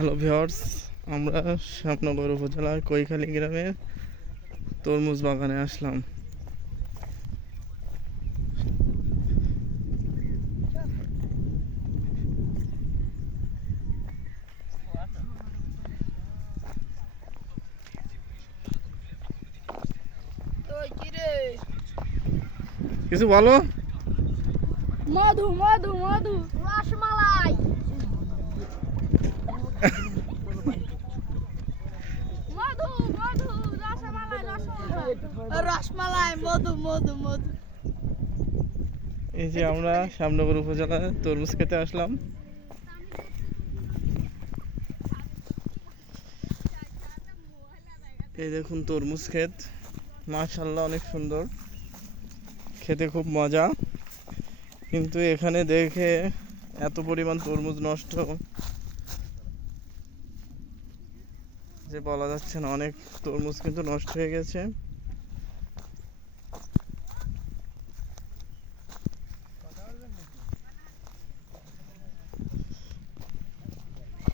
Hello viewers, আমরা শ্যামনগর উপজেলার কৈখালী গ্রামের তরমুজ বাগানে আসলাম। কিছু বলো। মধু মধু মধু রসমালাই মধু মধু রসমালাই রসমালাই মধু মধু মধু। এই যে আমরা শ্যামনগর উপজেলায় তরমুজ খেতে আসলাম। এই দেখুন তরমুজ ক্ষেত, মাশাআল্লাহ অনেক সুন্দর, খেতে খুব মজা। কিন্তু এখানে দেখে এত পরিমাণ তরমুজ নষ্ট যে বলা যাচ্ছে না, অনেক তরমুজ কিন্তু নষ্ট হয়ে গেছে।